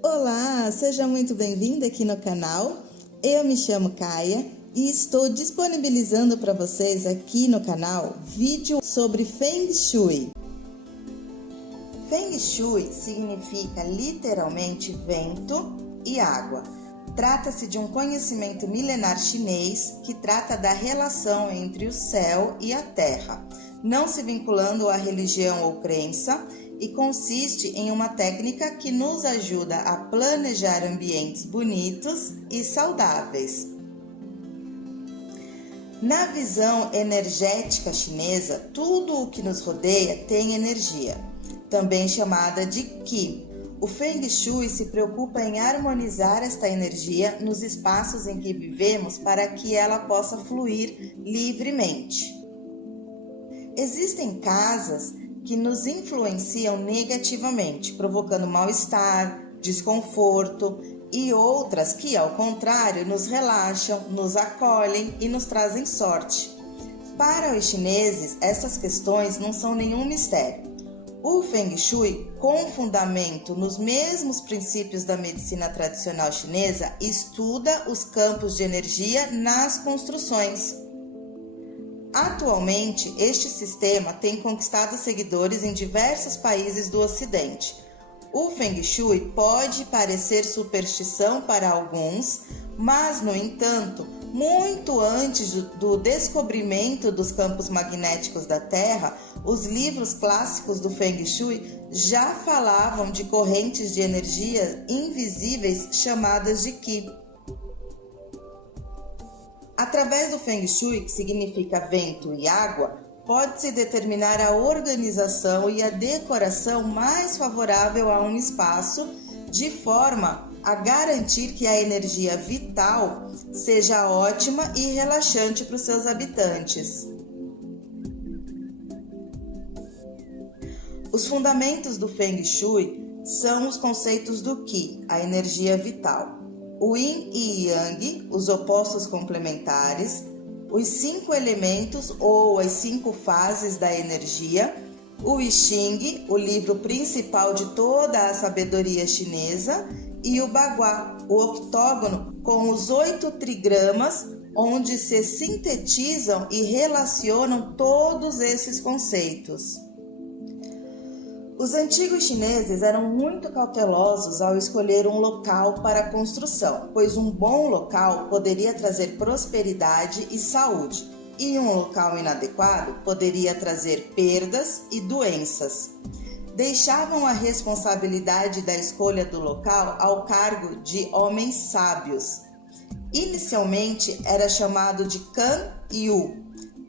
Olá, seja muito bem-vinda aqui no canal. Eu me chamo Kaia e estou disponibilizando para vocês aqui no canal vídeo sobre Feng Shui. Feng Shui significa literalmente vento e água. Trata-se de um conhecimento milenar chinês que trata da relação entre o céu e a terra, não se vinculando à religião ou crença, e consiste em uma técnica que nos ajuda a planejar ambientes bonitos e saudáveis. Na visão energética chinesa, tudo o que nos rodeia tem energia, também chamada de Qi. O Feng Shui se preocupa em harmonizar esta energia nos espaços em que vivemos para que ela possa fluir livremente. Existem casas que nos influenciam negativamente, provocando mal-estar, desconforto, e outras que, ao contrário, nos relaxam, nos acolhem e nos trazem sorte. Para os chineses, essas questões não são nenhum mistério. O Feng Shui, com fundamento nos mesmos princípios da medicina tradicional chinesa, estuda os campos de energia nas construções. Atualmente, este sistema tem conquistado seguidores em diversos países do Ocidente. O Feng Shui pode parecer superstição para alguns, mas, no entanto, muito antes do descobrimento dos campos magnéticos da Terra, os livros clássicos do Feng Shui já falavam de correntes de energia invisíveis chamadas de Qi. Através do Feng Shui, que significa vento e água, pode-se determinar a organização e a decoração mais favorável a um espaço, de forma a garantir que a energia vital seja ótima e relaxante para os seus habitantes. Os fundamentos do Feng Shui são os conceitos do Qi, a energia vital, o Yin e Yang, os opostos complementares, os 5 elementos ou as 5 fases da energia, o I Ching, o livro principal de toda a sabedoria chinesa, e o Bagua, o octógono com os 8 trigramas, onde se sintetizam e relacionam todos esses conceitos. Os antigos chineses eram muito cautelosos ao escolher um local para a construção, pois um bom local poderia trazer prosperidade e saúde, e um local inadequado poderia trazer perdas e doenças. Deixavam a responsabilidade da escolha do local ao cargo de homens sábios. Inicialmente era chamado de Kan Yu.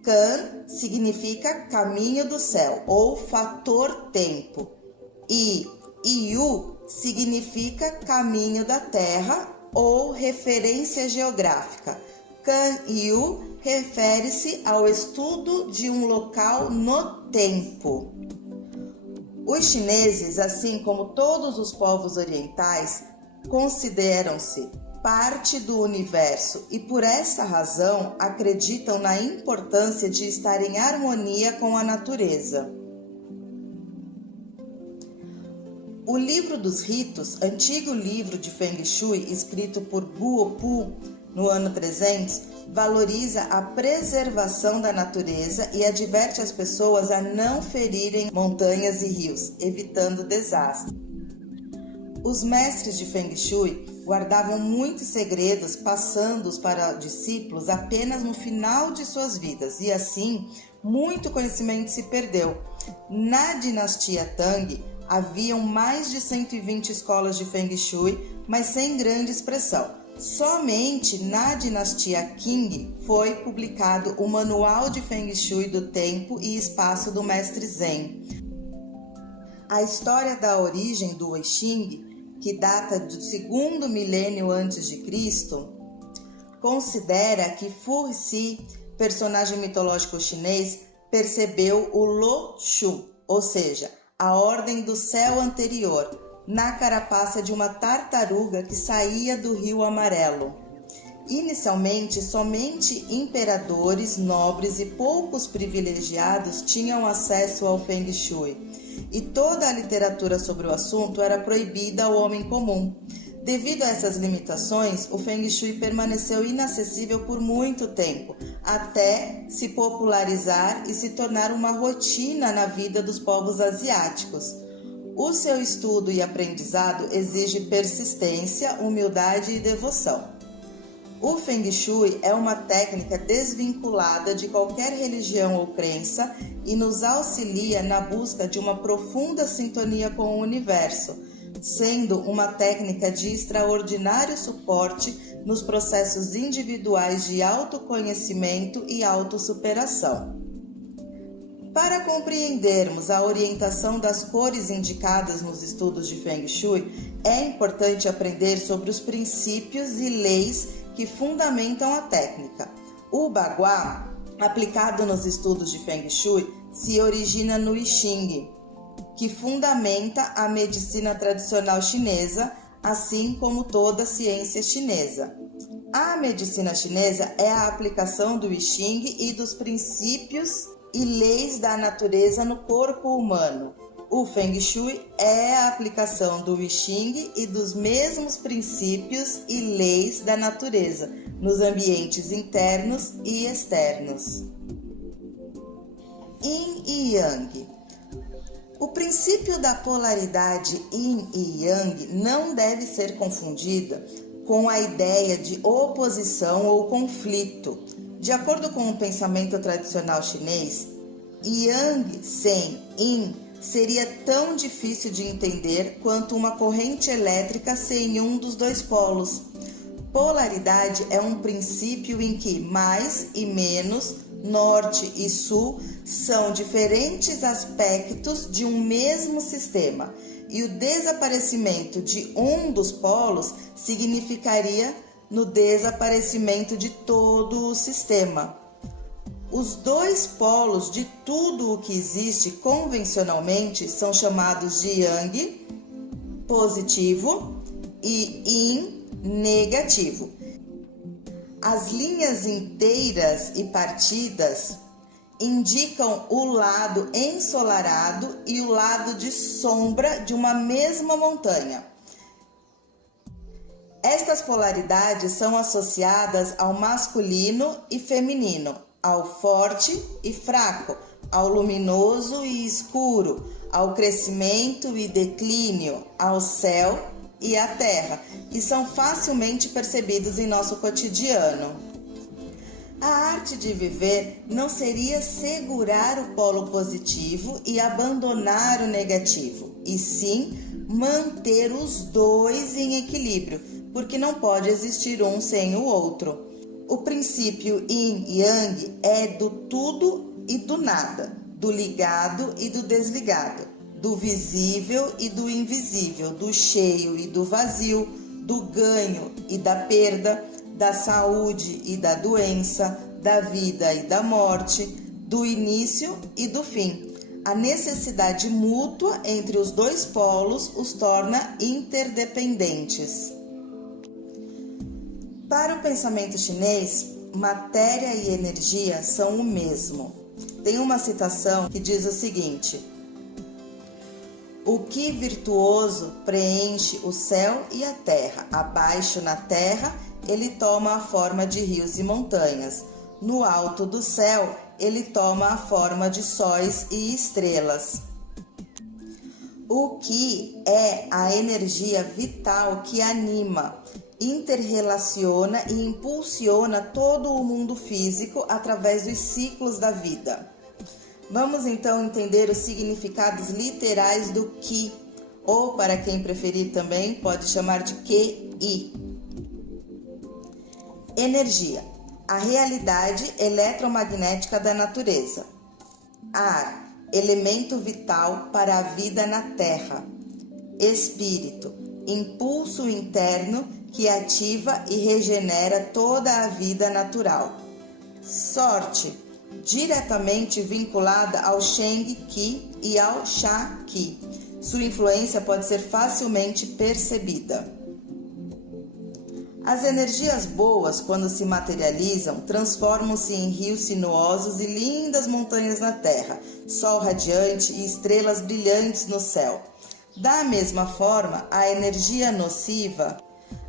Kan significa caminho do céu ou fator tempo, e Yu significa caminho da terra ou referência geográfica. Kan Yu refere-se ao estudo de um local no tempo. Os chineses, assim como todos os povos orientais, consideram-se parte do universo e, por essa razão, acreditam na importância de estar em harmonia com a natureza. O Livro dos Ritos, antigo livro de Feng Shui, escrito por Guo Pu no ano 300, valoriza a preservação da natureza e adverte as pessoas a não ferirem montanhas e rios, evitando desastres. Os mestres de Feng Shui guardavam muitos segredos, passando-os para discípulos apenas no final de suas vidas, e assim, muito conhecimento se perdeu. Na dinastia Tang, haviam mais de 120 escolas de Feng Shui, mas sem grande expressão. Somente na dinastia Qing foi publicado o Manual de Feng Shui do Tempo e Espaço do Mestre Zen. A história da origem do I Ching, que data do 2º milênio antes de Cristo, considera que Fu Xi, personagem mitológico chinês, percebeu o Lo Shu, ou seja, a ordem do céu anterior, na carapaça de uma tartaruga que saía do Rio Amarelo. Inicialmente, somente imperadores, nobres e poucos privilegiados tinham acesso ao Feng Shui, e toda a literatura sobre o assunto era proibida ao homem comum. Devido a essas limitações, o Feng Shui permaneceu inacessível por muito tempo, até se popularizar e se tornar uma rotina na vida dos povos asiáticos. O seu estudo e aprendizado exige persistência, humildade e devoção. O Feng Shui é uma técnica desvinculada de qualquer religião ou crença e nos auxilia na busca de uma profunda sintonia com o universo, sendo uma técnica de extraordinário suporte nos processos individuais de autoconhecimento e autossuperação. Para compreendermos a orientação das cores indicadas nos estudos de Feng Shui, é importante aprender sobre os princípios e leis que fundamentam a técnica. O Bagua, aplicado nos estudos de Feng Shui, se origina no I Ching, que fundamenta a medicina tradicional chinesa, assim como toda a ciência chinesa. A medicina chinesa é a aplicação do I Ching e dos princípios e leis da natureza no corpo humano. O Feng Shui é a aplicação do I Ching e dos mesmos princípios e leis da natureza nos ambientes internos e externos. Yin e Yang. O princípio da polaridade Yin e Yang não deve ser confundida com a ideia de oposição ou conflito. De acordo com o pensamento tradicional chinês, Yang sem Yin seria tão difícil de entender quanto uma corrente elétrica sem um dos dois polos. Polaridade é um princípio em que mais e menos, norte e sul, são diferentes aspectos de um mesmo sistema, e o desaparecimento de um dos polos significaria no desaparecimento de todo o sistema. Os dois polos de tudo o que existe convencionalmente são chamados de Yang, positivo, e Yin, negativo. As linhas inteiras e partidas indicam o lado ensolarado e o lado de sombra de uma mesma montanha. Estas polaridades são associadas ao masculino e feminino, ao forte e fraco, ao luminoso e escuro, ao crescimento e declínio, ao céu e à terra, e são facilmente percebidos em nosso cotidiano. A arte de viver não seria segurar o polo positivo e abandonar o negativo, e sim manter os dois em equilíbrio, porque não pode existir um sem o outro. O princípio Yin e Yang é do tudo e do nada, do ligado e do desligado, do visível e do invisível, do cheio e do vazio, do ganho e da perda, da saúde e da doença, da vida e da morte, do início e do fim. A necessidade mútua entre os dois polos os torna interdependentes. Para o pensamento chinês, matéria e energia são o mesmo. Tem uma citação que diz o seguinte: o que virtuoso preenche o céu e a terra. Abaixo na terra, ele toma a forma de rios e montanhas. No alto do céu, ele toma a forma de sóis e estrelas. O Qi é a energia vital que anima, interrelaciona e impulsiona todo o mundo físico através dos ciclos da vida. Vamos então entender os significados literais do Qi, ou para quem preferir também pode chamar de Qi. Energia, a realidade eletromagnética da natureza. Ar, elemento vital para a vida na Terra. Espírito, impulso interno que ativa e regenera toda a vida natural. Sorte, diretamente vinculada ao Sheng Qi e ao Sha Qi. Sua influência pode ser facilmente percebida. As energias boas, quando se materializam, transformam-se em rios sinuosos e lindas montanhas na terra, sol radiante e estrelas brilhantes no céu. Da mesma forma, a energia nociva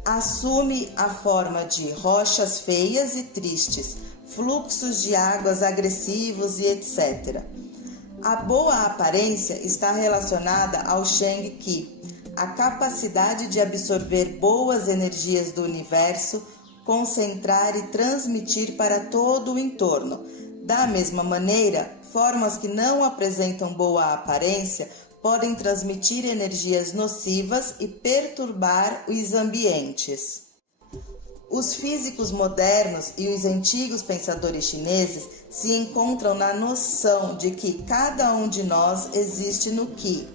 assume a forma de rochas feias e tristes, fluxos de águas agressivos e etc. A boa aparência está relacionada ao Sheng Qi, a capacidade de absorver boas energias do universo, concentrar e transmitir para todo o entorno. Da mesma maneira, formas que não apresentam boa aparência podem transmitir energias nocivas e perturbar os ambientes. Os físicos modernos e os antigos pensadores chineses se encontram na noção de que cada um de nós existe no Qi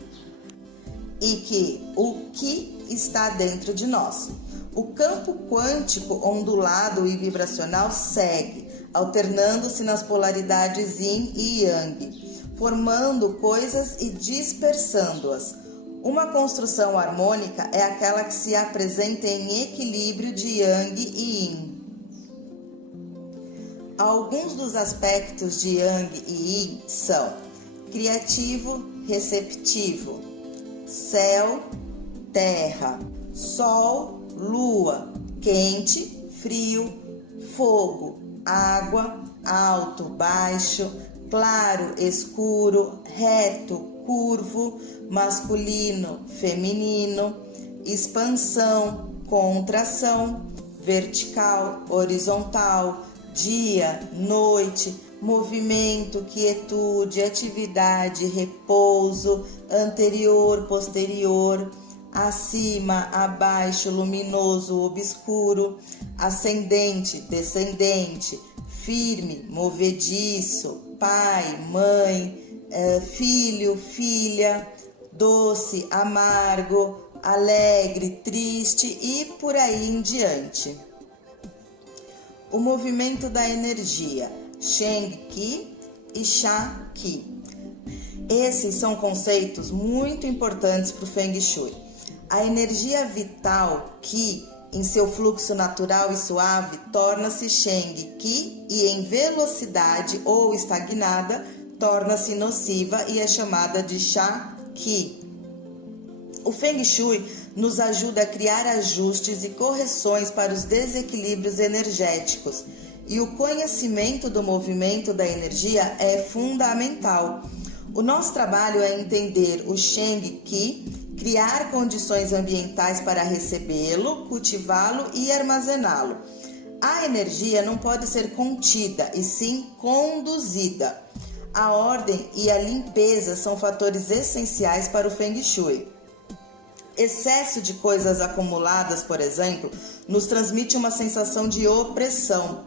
e que o Qi está dentro de nós. O campo quântico ondulado e vibracional segue, alternando-se nas polaridades Yin e Yang, formando coisas e dispersando-as. Uma construção harmônica é aquela que se apresenta em equilíbrio de Yang e Yin. Alguns dos aspectos de Yang e Yin são criativo, receptivo, céu, terra, sol, lua, quente, frio, fogo, água, alto, baixo, claro, escuro, reto, curvo, masculino, feminino, expansão, contração, vertical, horizontal, dia, noite, movimento, quietude, atividade, repouso, anterior, posterior, acima, abaixo, luminoso, obscuro, ascendente, descendente, firme, movediço, pai, mãe, filho, filha, doce, amargo, alegre, triste e por aí em diante. O movimento da energia, Sheng Qi e Sha Qi. Esses são conceitos muito importantes para o Feng Shui. A energia vital, Qi, em seu fluxo natural e suave, torna-se Sheng Qi e em velocidade ou estagnada, torna-se nociva e é chamada de Sha Qi. O Feng Shui nos ajuda a criar ajustes e correções para os desequilíbrios energéticos, e o conhecimento do movimento da energia é fundamental. O nosso trabalho é entender o Sheng Qi, criar condições ambientais para recebê-lo, cultivá-lo e armazená-lo. A energia não pode ser contida, e sim conduzida. A ordem e a limpeza são fatores essenciais para o Feng Shui. Excesso de coisas acumuladas, por exemplo, nos transmite uma sensação de opressão.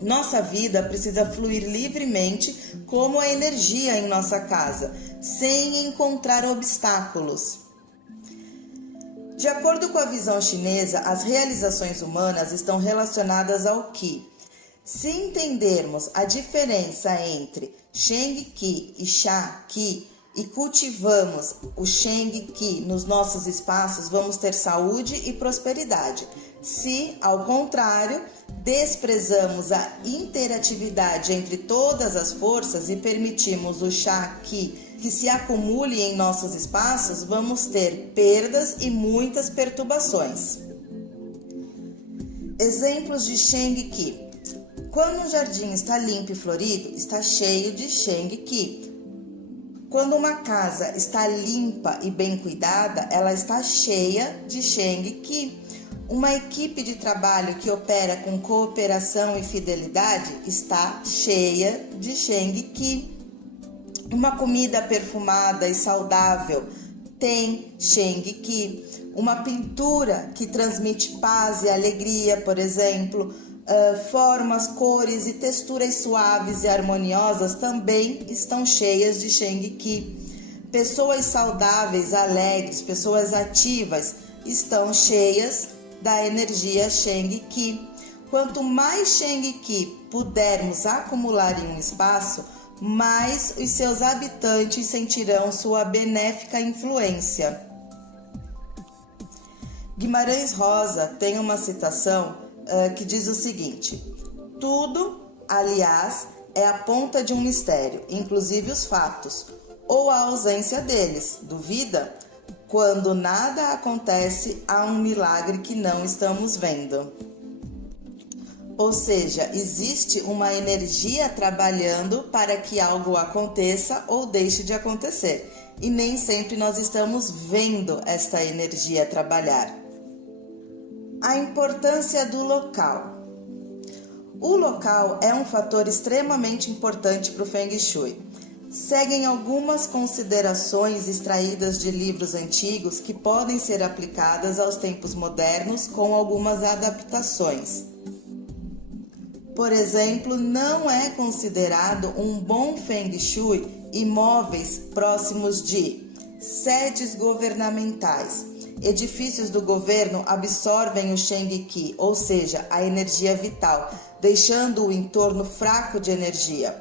Nossa vida precisa fluir livremente como a energia em nossa casa, sem encontrar obstáculos. De acordo com a visão chinesa, as realizações humanas estão relacionadas ao Qi. Se entendermos a diferença entre Sheng Qi e Sha Qi e cultivamos o Sheng Qi nos nossos espaços, vamos ter saúde e prosperidade. Se, ao contrário, desprezamos a interatividade entre todas as forças e permitimos o Sha Qi que se acumule em nossos espaços, vamos ter perdas e muitas perturbações. Exemplos de Sheng Qi. Quando um jardim está limpo e florido, está cheio de Sheng Qi. Quando uma casa está limpa e bem cuidada, ela está cheia de Sheng Qi. Uma equipe de trabalho que opera com cooperação e fidelidade está cheia de Sheng Qi. Uma comida perfumada e saudável tem Sheng Qi. Uma pintura que transmite paz e alegria, por exemplo, formas, cores e texturas suaves e harmoniosas também estão cheias de Sheng Qi. Pessoas saudáveis, alegres, pessoas ativas estão cheias da energia Sheng Qi. Quanto mais Sheng Qi pudermos acumular em um espaço, mais os seus habitantes sentirão sua benéfica influência. Guimarães Rosa tem uma citação que diz o seguinte: tudo, aliás, é a ponta de um mistério, inclusive os fatos, ou a ausência deles. Duvida? Quando nada acontece, há um milagre que não estamos vendo. Ou seja, existe uma energia trabalhando para que algo aconteça ou deixe de acontecer. E nem sempre nós estamos vendo esta energia trabalhar. A importância do local. O local é um fator extremamente importante para o Feng Shui. Seguem algumas considerações extraídas de livros antigos que podem ser aplicadas aos tempos modernos com algumas adaptações. Por exemplo, não é considerado um bom Feng Shui imóveis próximos de sedes governamentais. Edifícios do governo absorvem o Sheng Qi, ou seja, a energia vital, deixando o entorno fraco de energia.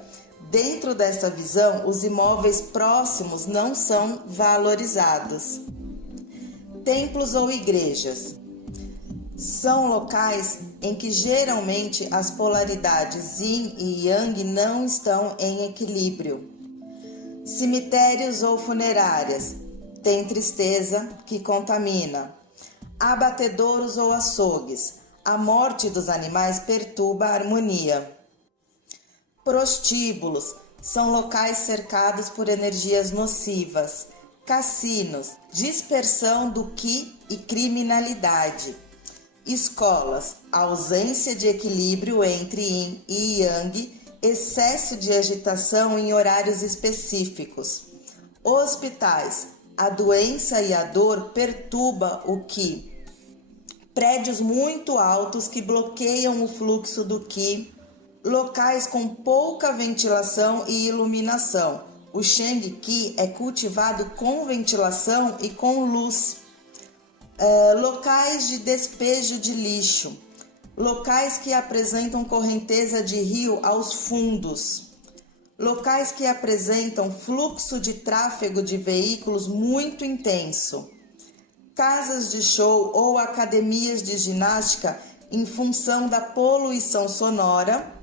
Dentro dessa visão, os imóveis próximos não são valorizados. Templos ou igrejas são locais em que geralmente as polaridades Yin e Yang não estão em equilíbrio. Cemitérios ou funerárias tem tristeza que contamina. Abatedouros ou açougues, a morte dos animais perturba a harmonia. Prostíbulos são locais cercados por energias nocivas. Cassinos, dispersão do Qi e criminalidade. Escolas, ausência de equilíbrio entre Yin e Yang, excesso de agitação em horários específicos. Hospitais, a doença e a dor perturba o Qi. Prédios muito altos que bloqueiam o fluxo do Qi. Locais com pouca ventilação e iluminação. O Sheng Qi é cultivado com ventilação e com luz. Locais de despejo de lixo. Locais que apresentam correnteza de rio aos fundos. Locais que apresentam fluxo de tráfego de veículos muito intenso. Casas de show ou academias de ginástica em função da poluição sonora.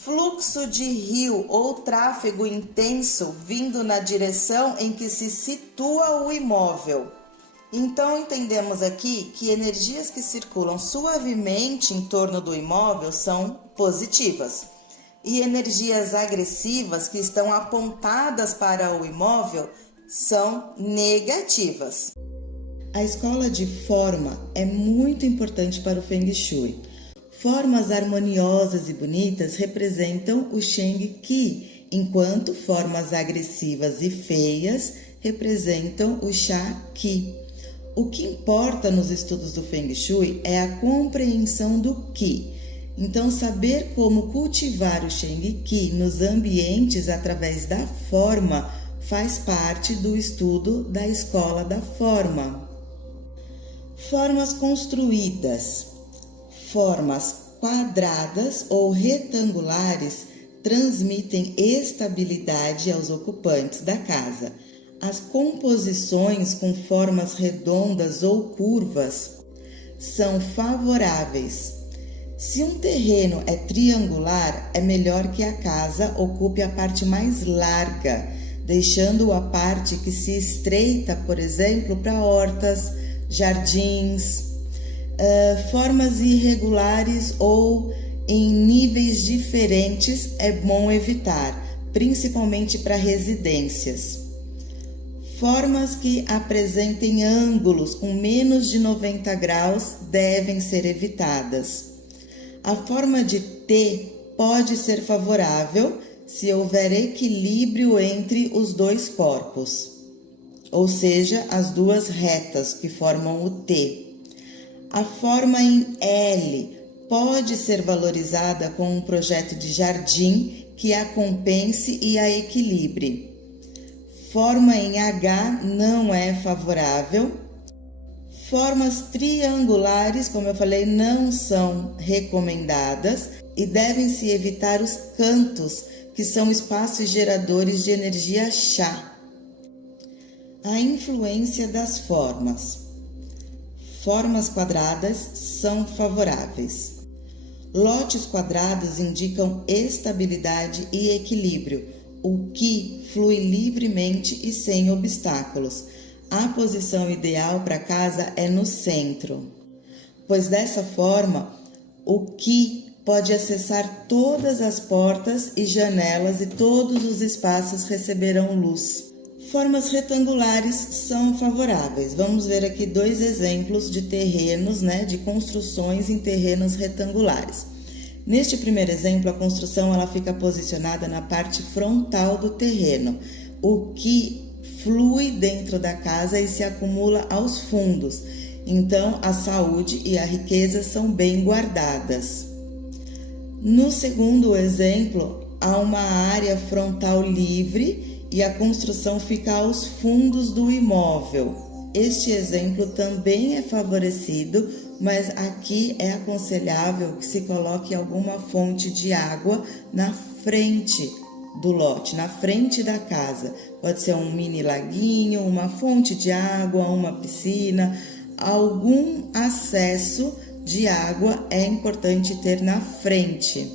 Fluxo de rio ou tráfego intenso vindo na direção em que se situa o imóvel. Então entendemos aqui que energias que circulam suavemente em torno do imóvel são positivas e energias agressivas que estão apontadas para o imóvel são negativas. A escola de forma é muito importante para o Feng Shui. Formas harmoniosas e bonitas representam o Sheng Qi, enquanto formas agressivas e feias representam o Sha Qi. O que importa nos estudos do Feng Shui é a compreensão do Qi. Então, saber como cultivar o Sheng Qi nos ambientes através da forma faz parte do estudo da escola da forma. Formas construídas. Formas quadradas ou retangulares transmitem estabilidade aos ocupantes da casa. As composições com formas redondas ou curvas são favoráveis. Se um terreno é triangular, é melhor que a casa ocupe a parte mais larga, deixando a parte que se estreita, por exemplo, para hortas, jardins. Formas irregulares ou em níveis diferentes é bom evitar, principalmente para residências. Formas que apresentem ângulos com menos de 90 graus devem ser evitadas. A forma de T pode ser favorável se houver equilíbrio entre os dois corpos, ou seja, as duas retas que formam o T. A forma em L pode ser valorizada com um projeto de jardim que a compense e a equilibre. Forma em H não é favorável. Formas triangulares, como eu falei, não são recomendadas e devem-se evitar os cantos, que são espaços geradores de energia chá. A influência das formas. formas quadradas são favoráveis. Lotes quadrados indicam estabilidade e equilíbrio. O Qi flui livremente e sem obstáculos. A posição ideal para a casa é no centro, pois dessa forma o Qi pode acessar todas as portas e janelas e todos os espaços receberão luz. Formas retangulares são favoráveis. Vamos ver aqui 2 exemplos de terrenos, de construções em terrenos retangulares. Neste primeiro exemplo, a construção ela fica posicionada na parte frontal do terreno, o que flui dentro da casa e se acumula aos fundos. Então, a saúde e a riqueza são bem guardadas. No segundo exemplo, há uma área frontal livre e a construção fica aos fundos do imóvel. Este exemplo também é favorecido, mas aqui é aconselhável que se coloque alguma fonte de água na frente do lote, na frente da casa. Pode ser um mini laguinho, uma fonte de água, uma piscina, algum acesso de água é importante ter na frente.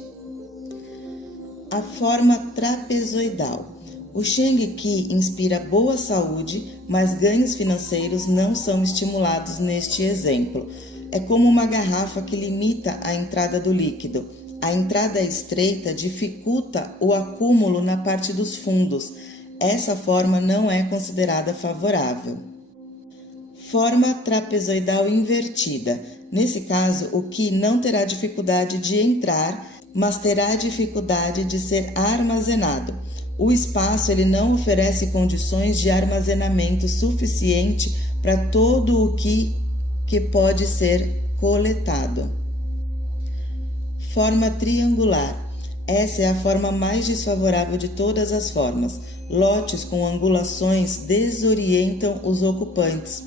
A forma trapezoidal. O Sheng Qi inspira boa saúde, mas ganhos financeiros não são estimulados neste exemplo. É como uma garrafa que limita a entrada do líquido. A entrada estreita dificulta o acúmulo na parte dos fundos. Essa forma não é considerada favorável. Forma trapezoidal invertida. Nesse caso, o Qi não terá dificuldade de entrar, mas terá dificuldade de ser armazenado. O espaço ele não oferece condições de armazenamento suficiente para todo o Qi que pode ser coletado. Forma triangular. Essa é a forma mais desfavorável de todas as formas. Lotes com angulações desorientam os ocupantes.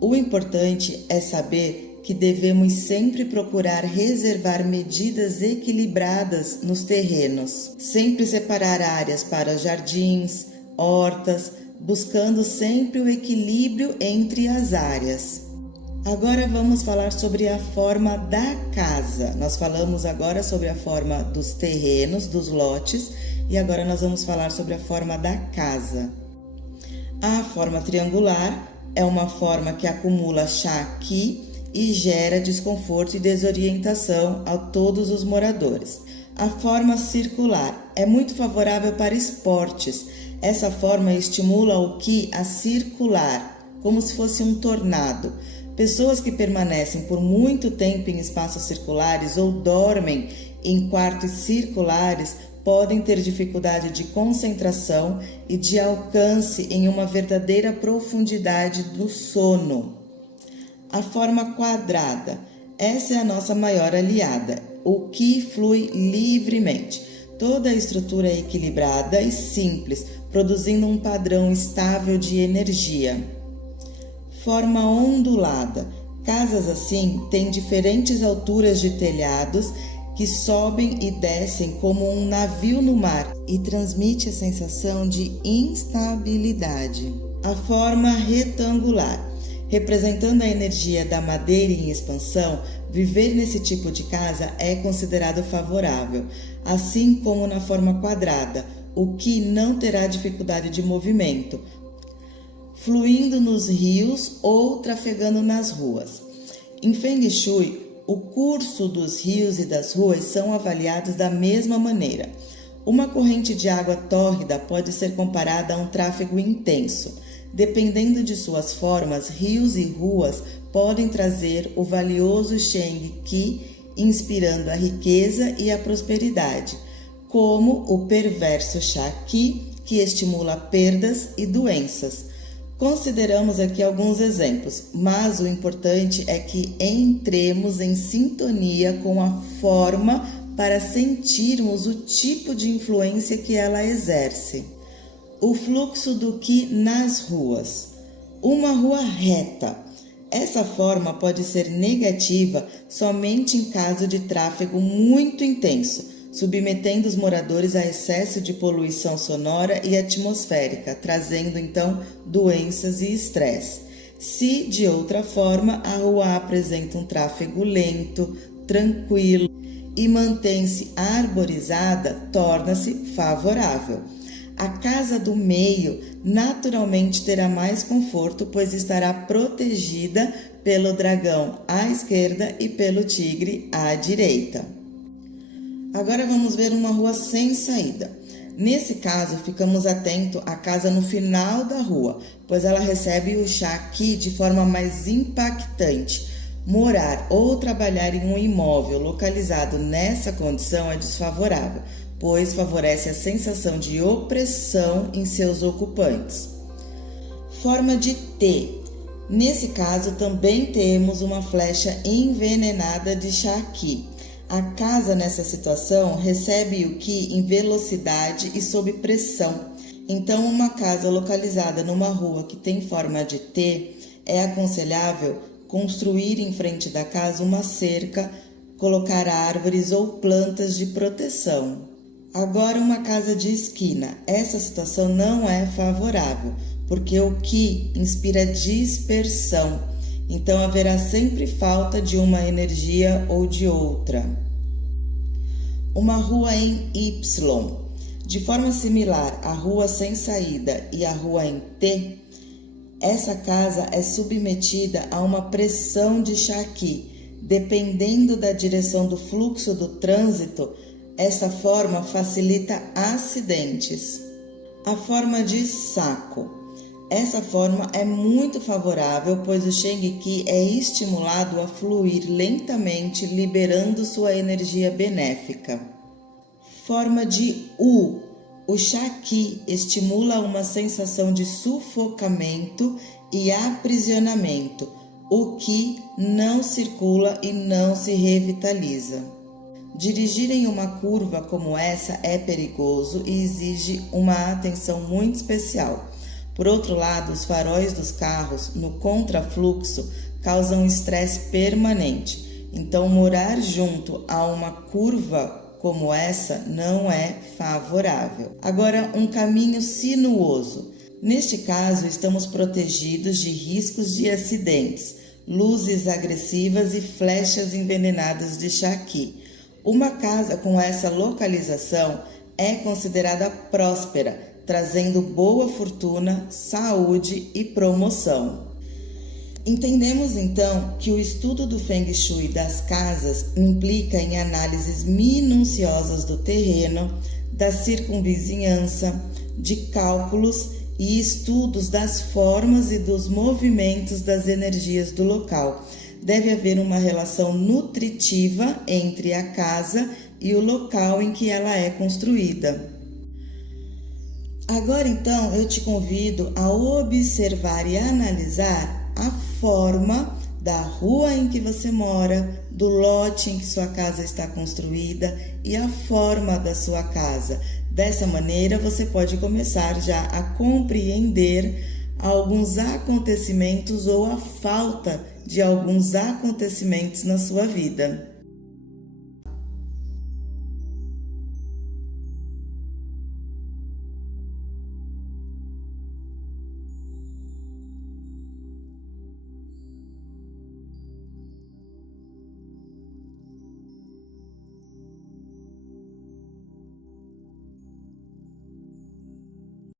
O importante é saber que devemos sempre procurar reservar medidas equilibradas nos terrenos, sempre separar áreas para jardins, hortas, buscando sempre o equilíbrio entre as áreas. Agora vamos falar sobre a forma da casa. Nós falamos agora sobre a forma dos terrenos, dos lotes, e agora nós vamos falar sobre a forma da casa. A forma triangular é uma forma que acumula Shang-Qi e gera desconforto e desorientação a todos os moradores. A forma circular é muito favorável para esportes. Essa forma estimula o Qi a circular, como se fosse um tornado. Pessoas que permanecem por muito tempo em espaços circulares ou dormem em quartos circulares podem ter dificuldade de concentração e de alcance em uma verdadeira profundidade do sono. A forma quadrada. Essa é a nossa maior aliada. O Qi flui livremente. Toda a estrutura é equilibrada e simples, produzindo um padrão estável de energia. Forma ondulada. Casas assim têm diferentes alturas de telhados que sobem e descem como um navio no mar e transmite a sensação de instabilidade. A forma retangular. Representando a energia da madeira em expansão, viver nesse tipo de casa é considerado favorável, assim como na forma quadrada, o Qi não terá dificuldade de movimento, fluindo nos rios ou trafegando nas ruas. Em Feng Shui, o curso dos rios e das ruas são avaliados da mesma maneira. Uma corrente de água tórrida pode ser comparada a um tráfego intenso. Dependendo de suas formas, rios e ruas podem trazer o valioso Sheng Qi, inspirando a riqueza e a prosperidade, como o perverso Sha Qi, que estimula perdas e doenças. Consideramos aqui alguns exemplos, mas o importante é que entremos em sintonia com a forma para sentirmos o tipo de influência que ela exerce. O fluxo do Qi nas ruas. Uma rua reta. Essa forma pode ser negativa somente em caso de tráfego muito intenso, submetendo os moradores a excesso de poluição sonora e atmosférica, trazendo então doenças e estresse. Se de outra forma a rua apresenta um tráfego lento, tranquilo e mantém-se arborizada, torna-se favorável. A casa do meio naturalmente terá mais conforto, pois estará protegida pelo dragão à esquerda e pelo tigre à direita. Agora vamos ver uma rua sem saída. Nesse caso, ficamos atentos à casa no final da rua, pois ela recebe o Shakti de forma mais impactante. Morar ou trabalhar em um imóvel localizado nessa condição é desfavorável, pois favorece a sensação de opressão em seus ocupantes. Forma de T. Nesse caso, também temos uma flecha envenenada de Shakti. A casa nessa situação recebe o Ki em velocidade e sob pressão. Então, uma casa localizada numa rua que tem forma de T, é aconselhável construir em frente da casa uma cerca, colocar árvores ou plantas de proteção. Agora, uma casa de esquina. Essa situação não é favorável, porque o Ki inspira dispersão. Então haverá sempre falta de uma energia ou de outra. Uma rua em Y. De forma similar à rua sem saída e à rua em T, essa casa é submetida a uma pressão de Shakti. Dependendo da direção do fluxo do trânsito, essa forma facilita acidentes. A forma de saco. Essa forma é muito favorável, pois o Sheng Qi é estimulado a fluir lentamente, liberando sua energia benéfica. Forma de U. O Shakti estimula uma sensação de sufocamento e aprisionamento. O Qi não circula e não se revitaliza. Dirigir em uma curva como essa é perigoso e exige uma atenção muito especial. Por outro lado, os faróis dos carros no contrafluxo causam estresse permanente. Então, morar junto a uma curva como essa não é favorável. Agora, um caminho sinuoso. Neste caso, estamos protegidos de riscos de acidentes, luzes agressivas e flechas envenenadas de Shakti. Uma casa com essa localização é considerada próspera, trazendo boa fortuna, saúde e promoção. Entendemos então que o estudo do Feng Shui das casas implica em análises minuciosas do terreno, da circunvizinhança, de cálculos e estudos das formas e dos movimentos das energias do local. Deve haver uma relação nutritiva entre a casa e o local em que ela é construída. Agora então eu te convido a observar e analisar a forma da rua em que você mora, do lote em que sua casa está construída e a forma da sua casa. Dessa maneira você pode começar já a compreender alguns acontecimentos ou a falta de alguns acontecimentos na sua vida.